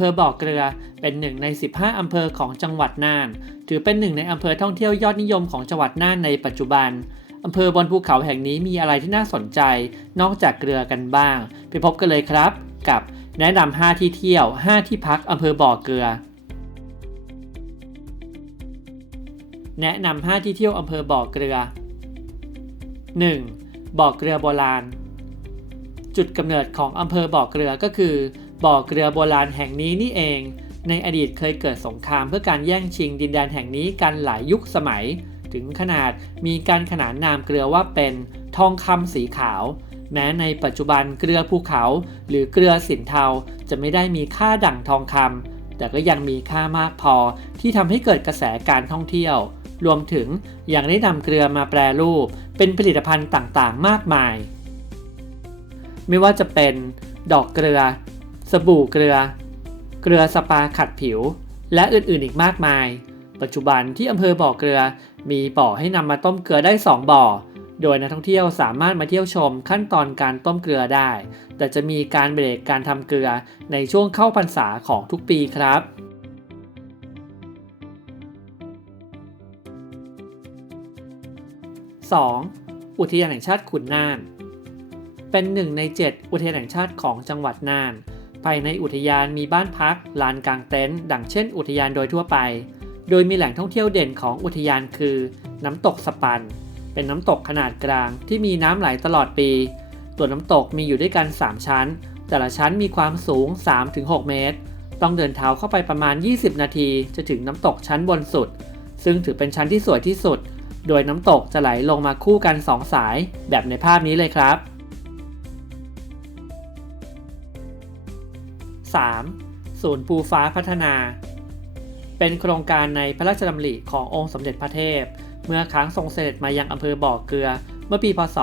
ภอบ่อเกลือ เป็นหนึ่งใน 15 อำเภอของจังหวัดน่าน ถือเป็นหนึ่งในอำเภอท่องเที่ยวยอดนิยมของจังหวัดน่านในปัจจุบัน อำเภอบนภูเขาแห่งนี้มีอะไรที่น่าสนใจ นอกจากเกลือกันบ้าง ไปพบกันเลยครับ กับแนะนำ5ที่เที่ยว 5 ที่พักอำเภอบ่อเกลือ แนะนำ5ที่เที่ยวอำเภอบ่อเกลือ 1. บ่อเกลือโบราณ จุดกำเนิดของอำเภอบ่อเกลือก็คือ บ่อเกลือโบราณแห่งนี้นี่เอง ในอดีตเคยเกิดสงครามเพื่อการแย่งชิงดินแดนแห่งนี้กันหลายยุคสมัย ถึงขนาดมีการขนานนามเกลือว่าเป็นทองคำสีขาว แม้ในปัจจุบันเกลือภูเขา หรือเกลือสินเทาจะไม่ได้มีค่าดั่งทองคำแต่ก็ยังมีค่ามากพอที่ทำให้เกิดกระแสการท่องเที่ยว รวมถึงยังได้นำเกลือมาแปรรูป เป็นผลิตภัณฑ์ต่างๆ มากมาย ไม่ว่าจะเป็น ดอกเกลือ สบู่เกลือ เกลือสปาขัดผิว และอื่นๆอีกมากมาย ปัจจุบันที่อำเภอบ่อเกลือ มีบ่อให้นำมาต้มเกลือได้ 2 บ่อ โดยนักท่องเที่ยวสามารถมาเที่ยวชมขั้นตอนการต้มเกลือได้ แต่จะมีการเบรกการทำเกลือในช่วงเข้าพรรษาของทุกปีครับ 2. อุทยานแห่งชาติขุนน่าน เป็นหนึ่งใน 7 อุทยานแห่งชาติของจังหวัดน่าน ภายในอุทยานมีบ้านพัก ลานกลางเต็นท์ดังเช่น อุทยานโดยทั่วไป โดยมีแหล่งท่องเที่ยวเด่นของอุทยานคือ น้ำตกสปัน เป็นน้ำตกขนาดกลางที่มีน้ำไหลตลอดปี ตัวน้ำตกมีอยู่ด้วยกัน 3 ชั้น แต่ละชั้นมีความสูง 3-6 เมตร ต้องเดินเท้าเข้าไปประมาณ 20 นาที จะถึงน้ำตกชั้นบนสุด ซึ่งถือเป็นชั้นที่สวยที่สุด โดยน้ำตกจะไหลลงมาคู่กัน 2 สาย แบบในภาพนี้เลยครับ 3. ศูนย์ภูฟ้าพัฒนา เป็นโครงการในพระราชดำริขององค์สมเด็จพระเทพ เมื่อครั้งทรงเสด็จมายังอำเภอบ่อเกลือ เมื่อปีพศ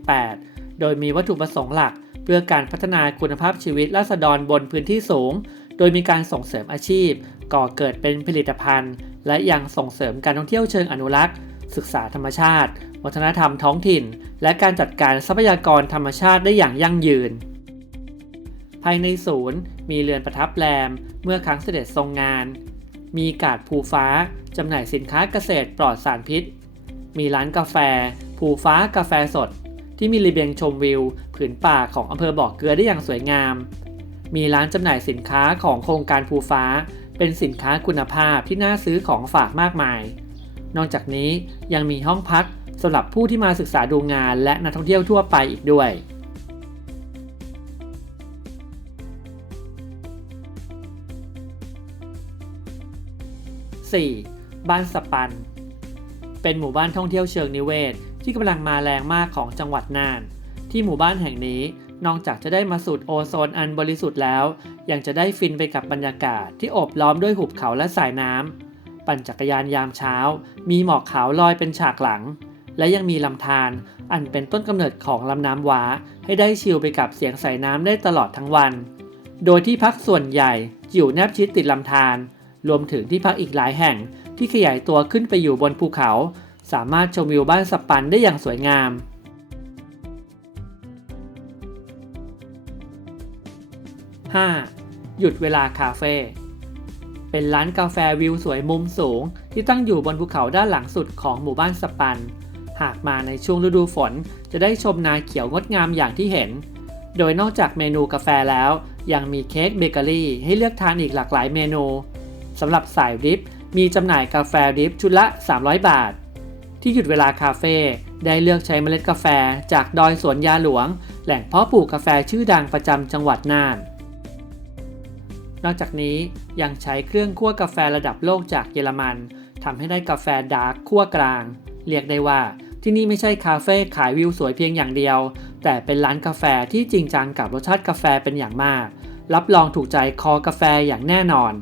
2538 โดยมีวัตถุประสงค์หลัก เพื่อการพัฒนาคุณภาพชีวิตราษฎรบนพื้นที่สูง โดยมีการส่งเสริมอาชีพ ก่อเกิดเป็นผลิตภัณฑ์ และยังส่งเสริมการท่องเที่ยวเชิงอนุรักษ์ศึกษาธรรมชาติ วัฒนธรรมท้องถิ่น และการจัดการทรัพยากรธรรมชาติได้อย่างยั่งยืน ภายในศูนย์มีเรือนประทับแรมเมื่อครั้งเสด็จทรงงาน มีกาดภูฟ้าจำหน่ายสินค้าเกษตรปลอดสารพิษ มีร้านกาแฟ ภูฟ้ากาแฟสด ที่มีระเบียงชมวิว ผืนป่าของอำเภอบ่อเกลือได้อย่างสวยงาม มีร้านจำหน่ายสินค้าของโครงการภูฟ้า เป็นสินค้าคุณภาพที่น่าซื้อของฝากมากมาย นอกจากนี้ยังมีห้องพักสำหรับผู้ที่มาศึกษาดูงานและนักท่องเที่ยวทั่วไปอีกด้วย 4. บ้านสปัน เป็นหมู่บ้านท่องเที่ยวเชิงนิเวศ ที่กำลังมาแรงมากของจังหวัดน่าน ที่หมู่บ้านแห่งนี้นอกจากจะได้มาสูดโอโซนอันบริสุทธิ์แล้ว ยังจะได้ฟินไปกับบรรยากาศที่โอบล้อมด้วยหุบเขาและสายน้ำปั่นจักรยานยามเช้า มีหมอกขาวลอยเป็นฉากหลัง และยังมีลำธารอันเป็นต้นกำเนิดของลำน้ำว้า ให้ได้ชิลไปกับเสียงสายน้ำได้ตลอดทั้งวัน โดยที่พักส่วนใหญ่อยู่แนบชิดติดลำธาร รวมถึงที่พักอีกหลายแห่งที่ขยายตัวขึ้นไปอยู่บนภูเขา สามารถชมวิวบ้านสปันได้อย่างสวยงาม 5. หยุดเวลาคาเฟ่เป็นร้านกาแฟวิวสวยมุมสูง ที่ตั้งอยู่บนภูเขาด้านหลังสุดของหมู่บ้านสปัน หากมาในช่วงฤดูฝนจะได้ชมนาเขียวงดงามอย่างที่เห็น โดยนอกจากเมนูกาแฟแล้ว ยังมีเค้กเบเกอรี่ให้เลือกทานอีกหลากหลายเมนู สำหรับสายดริปมีจำหน่ายกาแฟดริปชุดละ 300 บาท ที่หยุดเวลาคาเฟ่ได้เลือกใช้เมล็ดกาแฟจากดอยสวนยาหลวง แหล่งเพาะปลูกกาแฟชื่อดังประจำจังหวัดน่าน นอกจากนี้ยังใช้เครื่องคั่วกาแฟระดับโลกจากเยอรมันทำให้ได้กาแฟดาร์กคั่วกลาง เรียกได้ว่าที่นี่ไม่ใช่คาเฟ่ขายวิวสวยเพียงอย่างเดียว แต่เป็นร้านกาแฟที่จริงจังกับรสชาติกาแฟเป็นอย่างมาก รับรองถูกใจคอกาแฟอย่างแน่นอน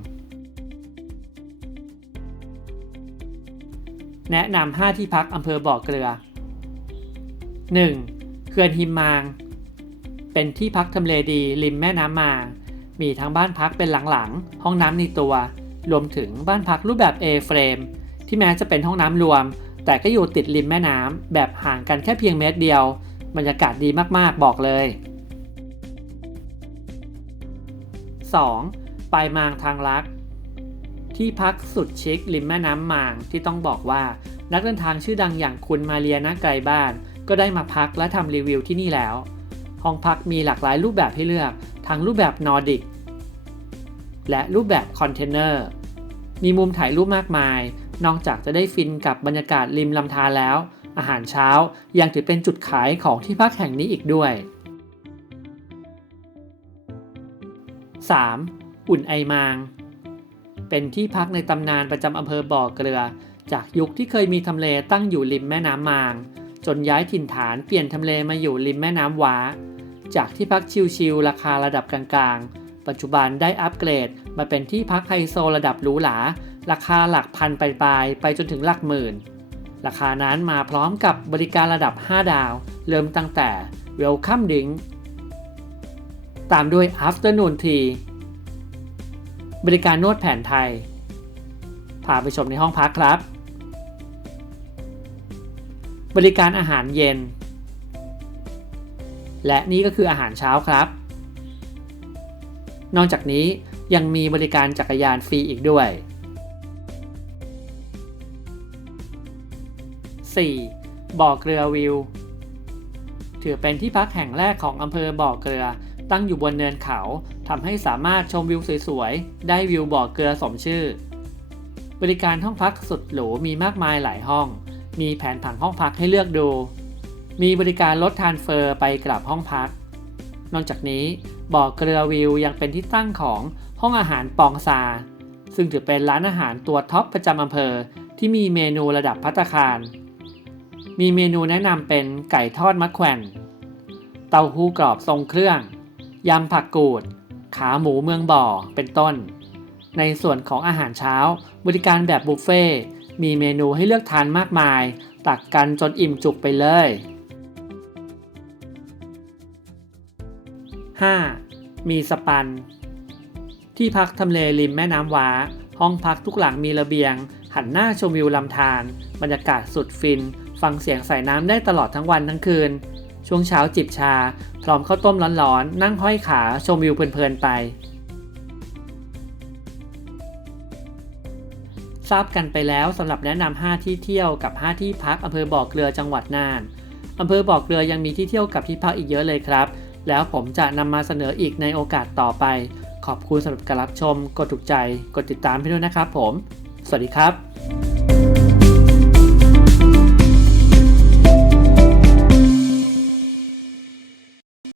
แนะนำ5ที่พักอำเภอบ่อเกลือ 1. เขื่อนหิมมาง เป็นที่พักทำเลดีริมแม่น้ำมางมีทั้งบ้านพักเป็นหลังๆ ห้องน้ำในตัว รวมถึงบ้านพักรูปแบบ A-frame ที่แม้จะเป็นห้องน้ำรวม แต่ก็อยู่ติดริมแม่น้ำแบบห่างกันแค่เพียงเมตรเดียว บรรยากาศดีมากๆบอกเลย 2. ปลายมางทางลัก ที่พักสุดชิคริมแม่น้ำมางที่ต้องบอกว่า นักเดินทางชื่อดังอย่างคุณมาเรียนาไกลบ้าน ก็ได้มาพักและทำรีวิวที่นี่แล้ว ห้องพักมีหลากหลายรูปแบบให้เลือกทั้งรูปแบบนอร์ดิกและรูปแบบคอนเทนเนอร์มีมุมถ่ายรูปมากมาย นอกจากจะได้ฟินกับบรรยากาศริมลำธารแล้ว อาหารเช้ายังถือเป็นจุดขายของที่พักแห่งนี้อีกด้วย 3. อุ่นไอมาง เป็นที่พักในตำนานประจำอำเภอบ่อเกลือ จากยุคที่เคยมีทำเลตั้งอยู่ริมแม่น้ำมาง จนย้ายถิ่นฐานเปลี่ยนทำเลมาอยู่ริมแม่น้ำว้า จากที่พักชิลๆราคาระดับกลางๆ ปัจจุบันได้อัปเกรดมาเป็นที่พักไฮโซระดับหรูหราราคาหลักพันปลายๆไปจนถึงหลักหมื่น ราคานั้นมาพร้อมกับบริการระดับ 5 ดาว เริ่มตั้งแต่ Welcome Drink ตามด้วย Afternoon Tea บริการนวดแผนไทย พาไปชมในห้องพักครับ บริการอาหารเย็น และนี่ก็คืออาหารเช้าครับ นอกจากนี้ยังมีบริการจักรยานฟรีอีกด้วย 4. บ่อเกลือวิว ถือเป็นที่พักแห่งแรกของอำเภอบ่อเกลือ ตั้งอยู่บนเนินเขาทำให้สามารถชมวิวสวยๆ ได้วิวบ่อเกลือสมชื่อ บริการห้องพักสุดหรูมีมากมายหลายห้อง มีแผนผังห้องพักให้เลือกดู มีบริการรถทรานเฟอร์ไปกลับห้องพัก นอกจากนี้บ่อเกลือวิวยังเป็นที่ตั้งของห้องอาหารปองซา ซึ่งถือเป็นร้านอาหารตัวท็อปประจำอำเภอที่มีเมนูระดับพัตตาคาร มีเมนูแนะนำเป็นไก่ทอดมะแขวนเต้าหู้กรอบทรงเครื่อง ยำผักกูด ขาหมูเมืองบ่อ เป็นต้น ในส่วนของอาหารเช้า บริการแบบบุฟเฟ่ต์มีเมนูให้เลือกทานมากมาย ตักกันจนอิ่มจุกไปเลย 5. มีสปัน ที่พักทำเลริมแม่น้ำว้า ห้องพักทุกหลังมีระเบียง หันหน้าชมวิวลำธารบรรยากาศสุดฟิน ฟังเสียงใส่น้ำได้ตลอดทั้งวันทั้งคืน ช่วงเช้าจิบชา พร้อมข้าวต้มร้อนๆ นั่งห้อยขาชมวิวเพลินๆไป ทราบกันไปแล้วสำหรับแนะนำ5ที่เที่ยวกับ 5 ที่พักอำเภอบ่อเกลือจังหวัดน่านอำเภอบ่อเกลือยังมีที่เที่ยวกับที่พักอีกเยอะเลยครับ แล้วผมจะนำมาเสนออีกในโอกาสต่อไป ขอบคุณสำหรับการรับชม กดถูกใจ กดติดตามให้ด้วยนะครับผม สวัสดีครับ